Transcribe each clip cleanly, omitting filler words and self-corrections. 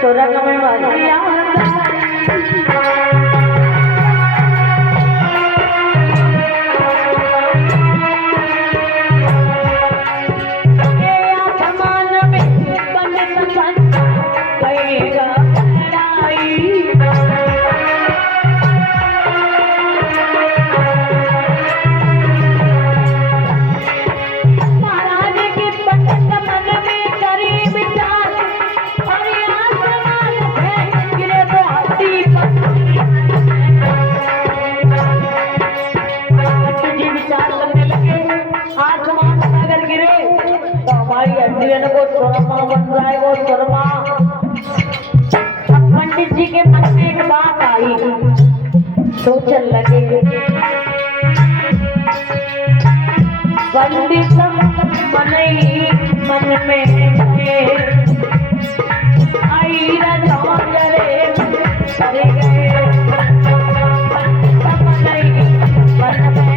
सुरग में बसिया को सुरमा बन जाएगा सुरमा। पंडित जी के मन में एक बात आई, सोचने लगे पंडित मन ही मन में आई राजा जरे करे गए मन ही मन में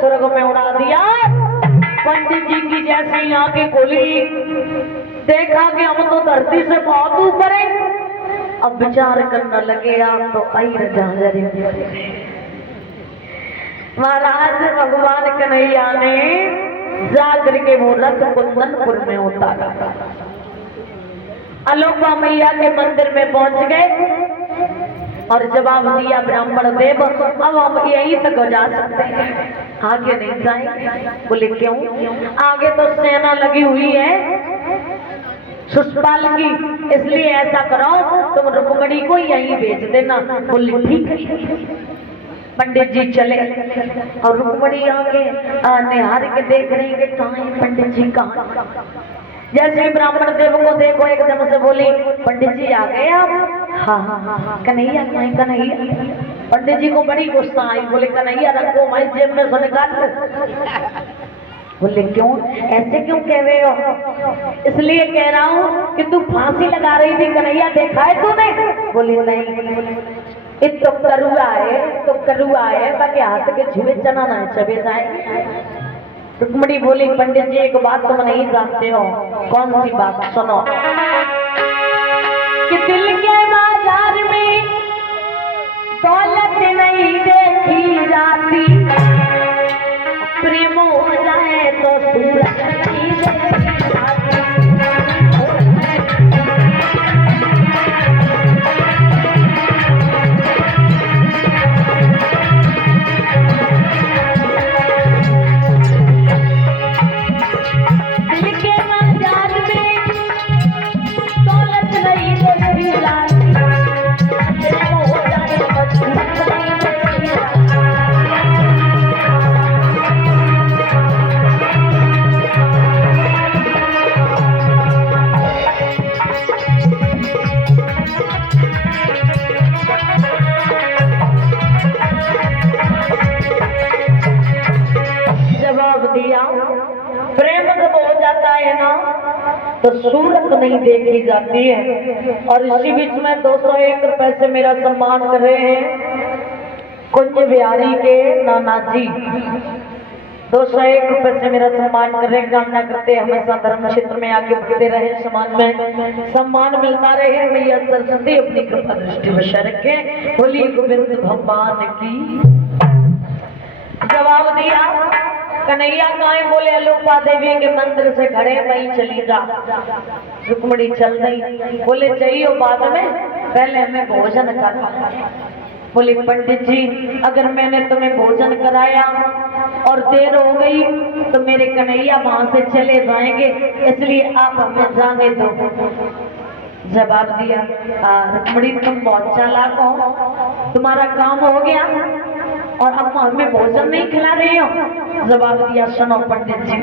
स्वर्ग में उड़ा दिया। पंडित जी की जैसे ही आंखें खोली, देखा कि हम तो धरती से बहुत ऊपर है। अब विचार करने लगे, आप तो आई रजांजरी महाराज भगवान कन्हैया ने जाकर के वो रथ कुंदनपुर में उतारा। अलोपा मैया के मंदिर में पहुंच गए और जवाब दिया ब्राह्मण देव, अब हम यहीं तक जा सकते हैं, आगे नहीं जाएंगे। बोले क्यों? आगे तो सेना लगी हुई है सुषपाल की, इसलिए ऐसा करो तुम रुक्मणी को यहीं भेज देना। बोले ठीक है। पंडित जी चले और रुक्मणी आगे निहार के देख रही कि कहाँ है पंडित जी, कहाँ। जैसे ब्राह्मण देव को देखो एकदम से बोली, पंडित जी आ गए आप? हाँ हाँ हाँ कन्हैया नहीं कन्हैया। पंडित जी को बड़ी गुस्सा आई, बोले कन्हैया रखो भाई जेब में से निकाल लो। बोले क्यों ऐसे क्यों कह रहे हो? इसलिए कह रहा हूँ कि तू फांसी लगा रही थी, कन्हैया देखा है तूने? बोले नहीं, इत तो करुआ है बाकी हाथ के छुए चना ना चबे जाए। रुक्मणी बोली पंडित जी एक बात तुम नहीं जानते हो। कौन सी बात? सुनो कि दिल के बाजार में दौलत नहीं देखी जाती, प्रेम हो जाए तो सूरत नहीं देखी जाती। तो सूरत नहीं देखी जाती है। और इसी बीच में 201 रुपए से मेरा सम्मान कर रहे हैं कुंज बिहारी के नाना जी। 201 रुपए से मेरा सम्मान कर रहे हैं। कामना करते हमेशा धर्म क्षेत्र में आगे बढ़ते रहे, समाज में सम्मान मिलता रहे। मैया सरस्वती अपनी कृपा दृष्टि बशा रखे। बोलिए गोविंद भगवान की। जवाब दिया कन्हैया कहाँ? बोले अलोपा देवी के मंदिर से खड़े, वहीं चली जा। रुक्मणी चल गई। बोले चाहिए बाद में, पहले हमें भोजन करना। बोले पंडित जी अगर मैंने तुम्हें भोजन कराया और देर हो गई तो मेरे कन्हैया वहां से चले जाएंगे, इसलिए आप हमें जाने दो। जवाब दिया, रुक्मणी तुम बहुत चालाक हो, तुम्हारा काम हो गया और अब हमें भोजन नहीं खिला रही हो। जवाब दिया, सुनो पंडित जी,